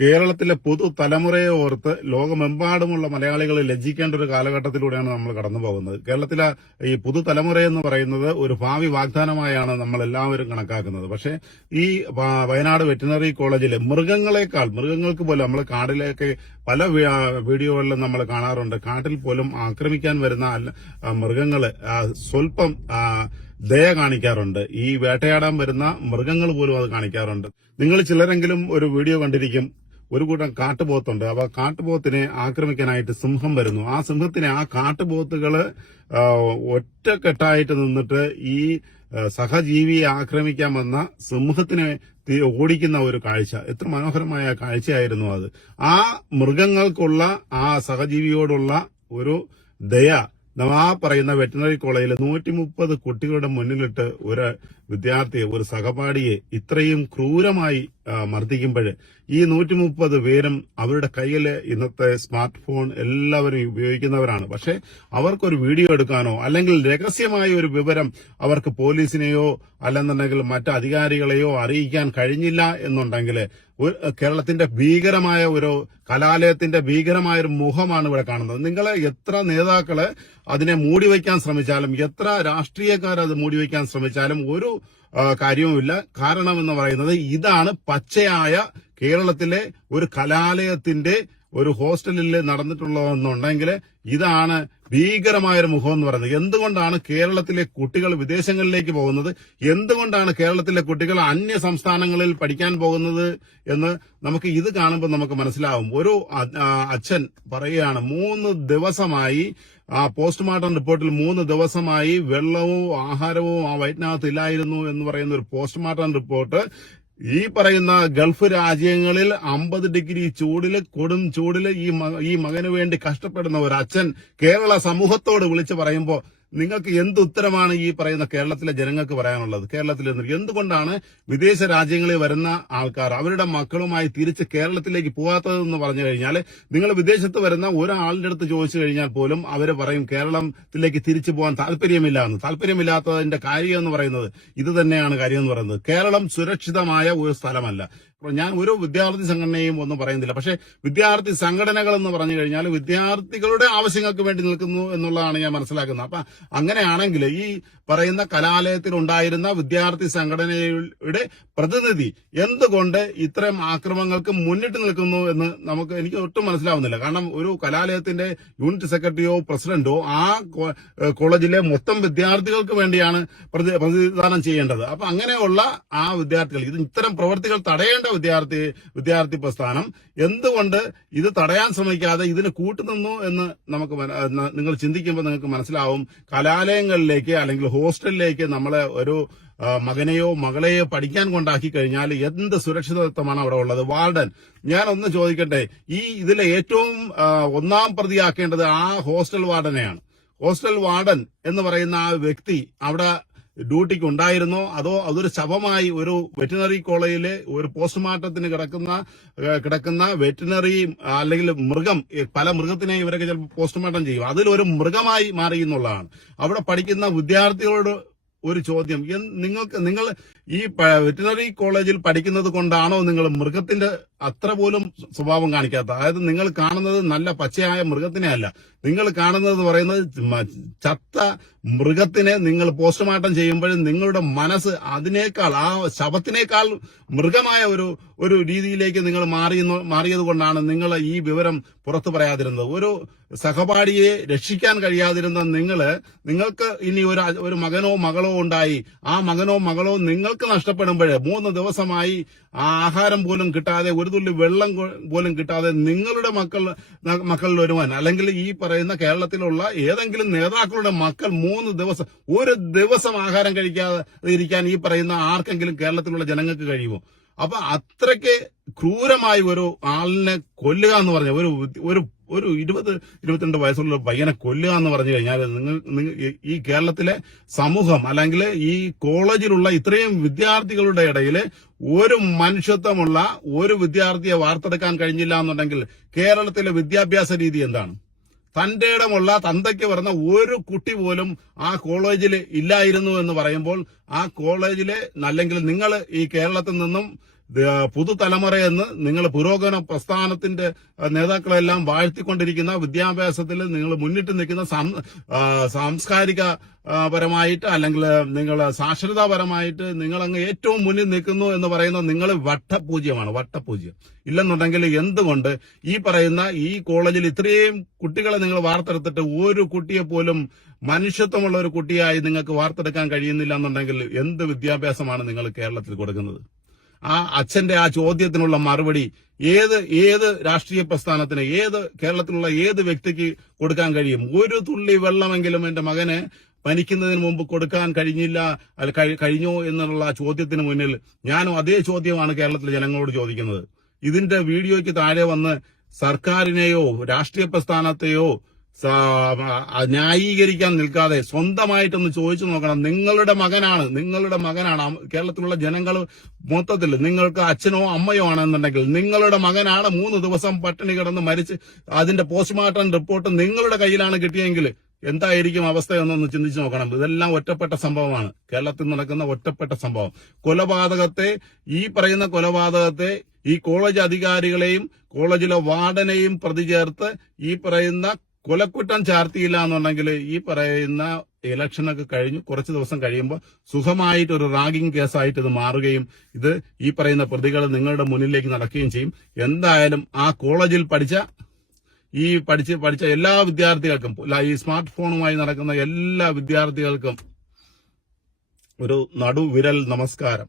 കേരളത്തിലെ പുതു തലമുറയെ ഓർത്ത് ലോകമെമ്പാടുമുള്ള മലയാളികൾ ലജ്ജിക്കേണ്ട ഒരു കാലഘട്ടത്തിലൂടെയാണ് നമ്മൾ കടന്നു പോകുന്നത്. കേരളത്തിലെ ഈ പുതുതലമുറ എന്ന് പറയുന്നത് ഒരു ഭാവി വാഗ്ദാനമായാണ് നമ്മൾ എല്ലാവരും കണക്കാക്കുന്നത്. പക്ഷേ ഈ വയനാട് വെറ്റിനറി കോളേജിലെ മൃഗങ്ങളെക്കാൾ മൃഗങ്ങൾക്ക് പോലും നമ്മൾ കാടിലേക്ക് പല വീഡിയോകളിലും നമ്മൾ കാണാറുണ്ട്. കാട്ടിൽ പോലും ആക്രമിക്കാൻ വരുന്ന മൃഗങ്ങൾ സ്വല്പം ദയ കാണിക്കാറുണ്ട്. ഈ വേട്ടയാടാൻ വരുന്ന മൃഗങ്ങൾ പോലും അത് കാണിക്കാറുണ്ട്. നിങ്ങൾ ചിലരെങ്കിലും ഒരു വീഡിയോ കണ്ടിരിക്കും. ഒരു കൂട്ടം കാട്ടുപോത്തുണ്ട്. അപ്പൊ കാട്ടുപോത്തിനെ ആക്രമിക്കാനായിട്ട് സിംഹം വരുന്നു. ആ സിംഹത്തിനെ ആ കാട്ടുപോത്തുകൾ ഒറ്റക്കെട്ടായിട്ട് നിന്നിട്ട് ഈ സഹജീവിയെ ആക്രമിക്കാൻ വന്ന സിംഹത്തിനെ ഓടിക്കുന്ന ഒരു കാഴ്ച. എത്ര മനോഹരമായ കാഴ്ചയായിരുന്നു അത്. ആ മൃഗങ്ങൾക്കുള്ള ആ സഹജീവിയോടുള്ള ഒരു ദയ ആ പറയുന്ന വെറ്റിനറി കോളേജിൽ നൂറ്റി മുപ്പത് കുട്ടികളുടെ മുന്നിലിട്ട് ഒരു വിദ്യാർത്ഥിയെ ഒരു സഹപാഠിയെ ഇത്രയും ക്രൂരമായി മർദ്ദിക്കുമ്പോൾ ഈ നൂറ്റി മുപ്പത് പേരും അവരുടെ കയ്യിൽ ഇന്നത്തെ സ്മാർട്ട് ഫോൺ എല്ലാവരും ഉപയോഗിക്കുന്നവരാണ്. പക്ഷെ അവർക്കൊരു വീഡിയോ എടുക്കാനോ അല്ലെങ്കിൽ രഹസ്യമായ ഒരു വിവരം അവർക്ക് പോലീസിനെയോ അല്ലെന്നുണ്ടെങ്കിൽ മറ്റു അധികാരികളെയോ അറിയിക്കാൻ കഴിഞ്ഞില്ല എന്നുണ്ടെങ്കിൽ കേരളത്തിന്റെ ഭീകരമായ ഒരു കലാലയത്തിന്റെ ഭീകരമായ ഒരു മുഖമാണ് ഇവിടെ കാണുന്നത്. നിങ്ങൾ എത്ര നേതാക്കൾ അതിനെ മൂടിവെക്കാൻ ശ്രമിച്ചാലും എത്ര രാഷ്ട്രീയക്കാർ അത് മൂടിവെക്കാൻ ശ്രമിച്ചാലും ഒരു കാര്യവുമില്ല. കാരണം എന്ന് പറയുന്നത് ഇതാണ് പച്ചയായ കേരളത്തിലെ ഒരു കലാലയത്തിന്റെ ഒരു ഹോസ്റ്റലിൽ നടന്നിട്ടുള്ളതെന്നുണ്ടെങ്കിൽ ഇതാണ് ഭീകരമായൊരു മുഖം എന്ന് പറയുന്നത്. എന്തുകൊണ്ടാണ് കേരളത്തിലെ കുട്ടികൾ വിദേശങ്ങളിലേക്ക് പോകുന്നത്? എന്തുകൊണ്ടാണ് കേരളത്തിലെ കുട്ടികൾ അന്യ സംസ്ഥാനങ്ങളിൽ പഠിക്കാൻ പോകുന്നത് എന്ന് നമുക്ക് ഇത് കാണുമ്പോൾ നമുക്ക് മനസ്സിലാവും. ഒരു അച്ഛൻ പറയുകയാണ് മൂന്ന് ദിവസമായി ആ പോസ്റ്റ്മോർട്ടം റിപ്പോർട്ടിൽ മൂന്ന് ദിവസമായി വെള്ളവും ആഹാരവും ആ വയറ്റിനകത്ത് ഇല്ലായിരുന്നു എന്ന് പറയുന്ന ഒരു പോസ്റ്റ്മോർട്ടം റിപ്പോർട്ട് ഈ പറയുന്ന ഗൾഫ് രാജ്യങ്ങളിൽ അമ്പത് ഡിഗ്രി ചൂടിൽ കൊടും ചൂടിൽ ഈ ഈ മകന് വേണ്ടി കഷ്ടപ്പെടുന്ന ഒരു അച്ഛൻ കേരള സമൂഹത്തോട് വിളിച്ചു പറയുമ്പോ നിങ്ങൾക്ക് എന്ത് ഉത്തരമാണ് ഈ പറയുന്ന കേരളത്തിലെ ജനങ്ങൾക്ക് പറയാനുള്ളത്? കേരളത്തിൽ എന്തുകൊണ്ടാണ് വിദേശ രാജ്യങ്ങളിൽ വരുന്ന ആൾക്കാർ അവരുടെ മക്കളുമായി തിരിച്ച് കേരളത്തിലേക്ക് പോകാത്തതെന്ന് പറഞ്ഞു കഴിഞ്ഞാൽ നിങ്ങൾ വിദേശത്ത് വരുന്ന ഒരാളുടെ അടുത്ത് ചോദിച്ചു കഴിഞ്ഞാൽ പോലും അവർ പറയും കേരളത്തിലേക്ക് തിരിച്ചു പോകാൻ താല്പര്യമില്ല എന്ന്. താല്പര്യമില്ലാത്തതിന്റെ കാര്യം എന്ന് പറയുന്നത് ഇത് തന്നെയാണ് കാര്യം എന്ന് പറയുന്നത്. കേരളം സുരക്ഷിതമായ ഒരു സ്ഥലമല്ല. ഞാൻ ഒരു വിദ്യാർത്ഥി സംഘടനയും ഒന്നും പറയുന്നില്ല. പക്ഷേ വിദ്യാർത്ഥി സംഘടനകൾ എന്ന് പറഞ്ഞു കഴിഞ്ഞാൽ വിദ്യാർത്ഥികളുടെ ആവശ്യങ്ങൾക്ക് വേണ്ടി നിൽക്കുന്നു എന്നുള്ളതാണ് ഞാൻ മനസ്സിലാക്കുന്നത്. അപ്പൊ അങ്ങനെയാണെങ്കിൽ ഈ പറയുന്ന കലാലയത്തിൽ ഉണ്ടായിരുന്ന വിദ്യാർത്ഥി സംഘടനയുടെ പ്രതിനിധി എന്തുകൊണ്ട് ഇത്തരം ആക്രമങ്ങൾക്ക് മുന്നിട്ട് നിൽക്കുന്നു എന്ന് നമുക്ക് എനിക്ക് ഒട്ടും മനസ്സിലാവുന്നില്ല. കാരണം ഒരു കലാലയത്തിന്റെ യൂണിറ്റ് സെക്രട്ടറിയോ പ്രസിഡന്റോ ആ കോളേജിലെ മൊത്തം വിദ്യാർത്ഥികൾക്ക് വേണ്ടിയാണ് പ്രതിദാനം ചെയ്യേണ്ടത്. അപ്പൊ അങ്ങനെയുള്ള ആ വിദ്യാർത്ഥികൾ ഇത് ഇത്തരം പ്രവൃത്തികൾ തടയേണ്ട വിദ്യാർത്ഥി വിദ്യാർത്ഥി പ്രസ്ഥാനം. എന്തുകൊണ്ട് ഇത് തടയാൻ ശ്രമിക്കാതെ ഇതിന് കൂട്ടുനിന്നു എന്ന് നമുക്ക് നിങ്ങൾ ചിന്തിക്കുമ്പോൾ നിങ്ങൾക്ക് മനസ്സിലാവും. കലാലയങ്ങളിലേക്ക് അല്ലെങ്കിൽ ഹോസ്റ്റലിലേക്ക് നമ്മളെ ഒരു മകനെയോ മകളെയോ പഠിക്കാൻ കൊണ്ടാക്കി കഴിഞ്ഞാൽ എന്ത് സുരക്ഷിതത്വമാണ് അവിടെ ഉള്ളത്? വാർഡൻ ഞാൻ ഒന്ന് ചോദിക്കട്ടെ. ഈ ഇതിലെ ഏറ്റവും ഒന്നാം പ്രതിയാക്കേണ്ടത് ആ ഹോസ്റ്റൽ വാർഡനെയാണ്. ഹോസ്റ്റൽ വാർഡൻ എന്ന് പറയുന്ന ആ വ്യക്തി അവിടെ ഡ്യൂട്ടിക്ക് ഉണ്ടായിരുന്നോ അതോ അതൊരു ശവമായി ഒരു വെറ്റിനറി കോളേജിലെ ഒരു പോസ്റ്റ്മോർട്ടത്തിന് കിടക്കുന്ന കിടക്കുന്ന വെറ്റിനറി അല്ലെങ്കിൽ മൃഗം പല മൃഗത്തിനെ ഇവരൊക്കെ ചിലപ്പോൾ പോസ്റ്റ്മോർട്ടം ചെയ്യും. അതിലൊരു മൃഗമായി മാറി എന്നുള്ളതാണ്. അവിടെ പഠിക്കുന്ന വിദ്യാർത്ഥികളോട് ഒരു ചോദ്യം. നിങ്ങൾക്ക് നിങ്ങൾ ഈ വെറ്റിനറി കോളേജിൽ പഠിക്കുന്നത് കൊണ്ടാണോ നിങ്ങൾ മൃഗത്തിന്റെ അത്ര പോലും സ്വഭാവം കാണിക്കാത്ത അതായത് നിങ്ങൾ കാണുന്നത് നല്ല പച്ചയായ മൃഗത്തിനെ അല്ല. നിങ്ങൾ കാണുന്നത് പറയുന്നത് ചത്ത മൃഗത്തിനെ നിങ്ങൾ പോസ്റ്റ്മോർട്ടം ചെയ്യുമ്പോൾ നിങ്ങളുടെ മനസ്സ് അതിനേക്കാൾ ആ ശവത്തിനേക്കാൾ മൃഗമായ ഒരു ഒരു രീതിയിലേക്ക് നിങ്ങൾ മാറിയെന്ന് മാറിയത് കൊണ്ടാണ് നിങ്ങൾ ഈ വിവരം പുറത്തു പറയാതിരുന്നത്. ഒരു സഹപാഠിയെ രക്ഷിക്കാൻ കഴിയാതിരുന്ന നിങ്ങൾ നിങ്ങൾക്ക് ഇനി ഒരു ഒരു മകനോ മകളോ ഉണ്ടായി. ആ മകനോ മകളോ നിങ്ങൾക്ക് നഷ്ടപ്പെടുമ്പോൾ മൂന്ന് ദിവസമായി ആഹാരം പോലും കിട്ടാതെ ഒരു തുള്ളി വെള്ളം പോലും കിട്ടാതെ നിങ്ങളുടെ മക്കൾ മക്കളിൽ ഒരുവൻ അല്ലെങ്കിൽ ഈ പറയുന്ന കേരളത്തിലുള്ള ഏതെങ്കിലും നേതാക്കളുടെ മക്കൾ മൂന്ന് ദിവസം ഒരു ദിവസം ആഹാരം കഴിക്കാതെ ഇരിക്കാൻ ഈ പറയുന്ന ആർക്കെങ്കിലും കേരളത്തിലുള്ള ജനങ്ങൾക്ക് കഴിയുമോ? അപ്പൊ അത്രയ്ക്ക് ക്രൂരമായി ഒരു ആളിനെ കൊല്ലുക എന്ന് പറഞ്ഞ ഒരു ഒരു ഒരു ഇരുപത് ഇരുപത്തിരണ്ട് വയസ്സുള്ള പയ്യനെ കൊല്ലുക എന്ന് പറഞ്ഞു കഴിഞ്ഞാൽ നിങ്ങൾ ഈ കേരളത്തിലെ സമൂഹം അല്ലെങ്കിൽ ഈ കോളേജിലുള്ള ഇത്രയും വിദ്യാർത്ഥികളുടെ ഇടയിൽ ഒരു മനുഷ്യത്വമുള്ള ഒരു വിദ്യാർത്ഥിയെ വാർത്തെടുക്കാൻ കഴിഞ്ഞില്ല എന്നുണ്ടെങ്കിൽ കേരളത്തിലെ വിദ്യാഭ്യാസ രീതി എന്താണ്? തന്റെ ഇടമുള്ള തന്തയ്ക്ക് വരുന്ന ഒരു കുട്ടി പോലും ആ കോളേജിൽ ഇല്ലായിരുന്നു എന്ന് പറയുമ്പോൾ ആ കോളേജിലെ അല്ലെങ്കിൽ നിങ്ങൾ ഈ കേരളത്തിൽ നിന്നും പുതുതലമുറയെന്ന് നിങ്ങൾ പുരോഗമന പ്രസ്ഥാനത്തിന്റെ നേതാക്കളെല്ലാം വാഴ്ത്തിക്കൊണ്ടിരിക്കുന്ന വിദ്യാഭ്യാസത്തിൽ നിങ്ങൾ മുന്നിട്ട് നിൽക്കുന്ന സാംസ്കാരിക പരമായിട്ട് അല്ലെങ്കിൽ നിങ്ങൾ സാക്ഷരതാപരമായിട്ട് നിങ്ങൾ അങ്ങ് ഏറ്റവും മുന്നിൽ നിൽക്കുന്നു എന്ന് പറയുന്ന നിങ്ങൾ വട്ടപൂജ്യമാണ് വട്ടപൂജ്യം. ഇല്ലെന്നുണ്ടെങ്കിൽ എന്തുകൊണ്ട് ഈ പറയുന്ന ഈ കോളേജിൽ ഇത്രയും കുട്ടികളെ നിങ്ങൾ വാർത്തെടുത്തിട്ട് ഒരു കുട്ടിയെ പോലും മനുഷ്യത്വമുള്ള ഒരു കുട്ടിയായി നിങ്ങൾക്ക് വാർത്തെടുക്കാൻ കഴിയുന്നില്ല എന്നുണ്ടെങ്കിൽ എന്ത് വിദ്യാഭ്യാസമാണ് നിങ്ങൾ കേരളത്തിൽ കൊടുക്കുന്നത്? ആ അച്ഛന്റെ ആ ചോദ്യത്തിനുള്ള മറുപടി ഏത് ഏത് രാഷ്ട്രീയ പ്രസ്ഥാനത്തിന് ഏത് കേരളത്തിലുള്ള ഏത് വ്യക്തിക്ക് കൊടുക്കാൻ കഴിയും? ഒരു തുള്ളി വെള്ളമെങ്കിലും എന്റെ മകന് പനിക്കുന്നതിന് മുമ്പ് കൊടുക്കാൻ കഴിഞ്ഞില്ല കഴിഞ്ഞോ എന്നുള്ള ചോദ്യത്തിന് മുന്നിൽ ഞാനും അതേ ചോദ്യമാണ് കേരളത്തിലെ ജനങ്ങളോട് ചോദിക്കുന്നത്. ഇതിന്റെ വീഡിയോയ്ക്ക് താഴെ വന്ന് സർക്കാരിനെയോ രാഷ്ട്രീയ പ്രസ്ഥാനത്തെയോ ന്യായീകരിക്കാൻ നിൽക്കാതെ സ്വന്തമായിട്ടൊന്ന് ചോദിച്ചു നോക്കണം. നിങ്ങളുടെ മകനാണ് നിങ്ങളുടെ മകനാണ്. കേരളത്തിലുള്ള ജനങ്ങൾ മൊത്തത്തിൽ നിങ്ങൾക്ക് അച്ഛനോ അമ്മയോ ആണെന്നുണ്ടെങ്കിൽ നിങ്ങളുടെ മകനാണ് മൂന്ന് ദിവസം പട്ടിണി കിടന്ന് മരിച്ച് അതിന്റെ പോസ്റ്റ്മോർട്ടം റിപ്പോർട്ട് നിങ്ങളുടെ കയ്യിലാണ് കിട്ടിയെങ്കിൽ എന്തായിരിക്കും അവസ്ഥ എന്നൊന്ന് ചിന്തിച്ചു നോക്കണം. ഇതെല്ലാം ഒറ്റപ്പെട്ട സംഭവമാണ്. കേരളത്തിൽ നടക്കുന്ന ഒറ്റപ്പെട്ട സംഭവം. കൊലപാതകത്തെ ഈ പറയുന്ന കൊലപാതകത്തെ ഈ കോളേജ് അധികാരികളെയും കോളേജിലെ വാർഡനെയും പ്രതി ചേർത്ത് ഈ പറയുന്ന കൊലക്കുറ്റം ചാർത്തിയില്ല എന്നുണ്ടെങ്കിൽ ഈ പറയുന്ന ഇലക്ഷനൊക്കെ കഴിഞ്ഞു കുറച്ച് ദിവസം കഴിയുമ്പോൾ സുഖമായിട്ട് ഒരു റാഗിംഗ് കേസായിട്ട് ഇത് മാറുകയും ഇത് ഈ പറയുന്ന പ്രതികൾ നിങ്ങളുടെ മുന്നിലേക്ക് നടക്കുകയും ചെയ്യും. എന്തായാലും ആ കോളേജിൽ പഠിച്ച ഈ പഠിച്ച് പഠിച്ച എല്ലാ വിദ്യാർത്ഥികൾക്കും ഈ സ്മാർട്ട് ഫോണുമായി നടക്കുന്ന എല്ലാ വിദ്യാർത്ഥികൾക്കും ഒരു നടുവിരൽ നമസ്കാരം.